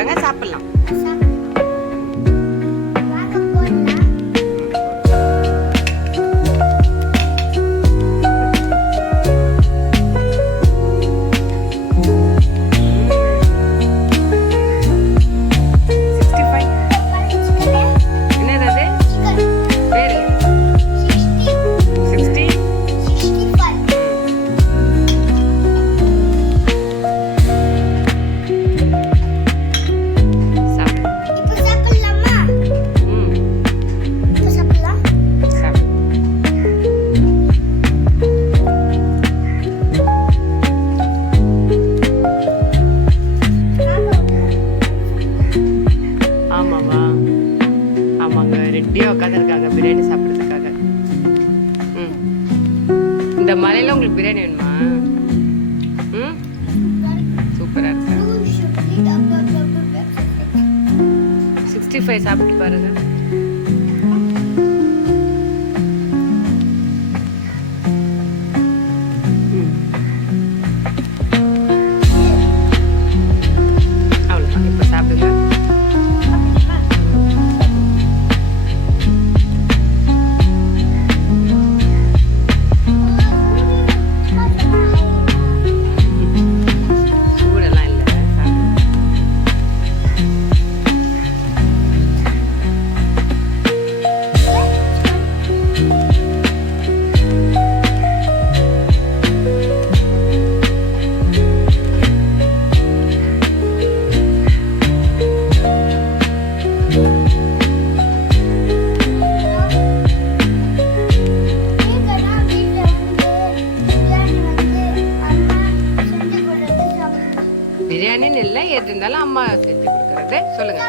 வச்சிருக்காங்க, சாப்பிடலாம். உட்காந்துருக்காங்க பிரியாணி சாப்பிட்றதுக்காக. இந்த மலையில உங்களுக்கு பிரியாணி வேணுமா? சூப்பரா இருக்கு. 65 சாப்பிட்டு பாருங்க. அவ்வளோதான், இப்போ சாப்பிடுங்க. பிரியாணின்னு இல்லை, எது இருந்தாலும் அம்மா செஞ்சு கொடுக்குறது. சொல்லுங்க.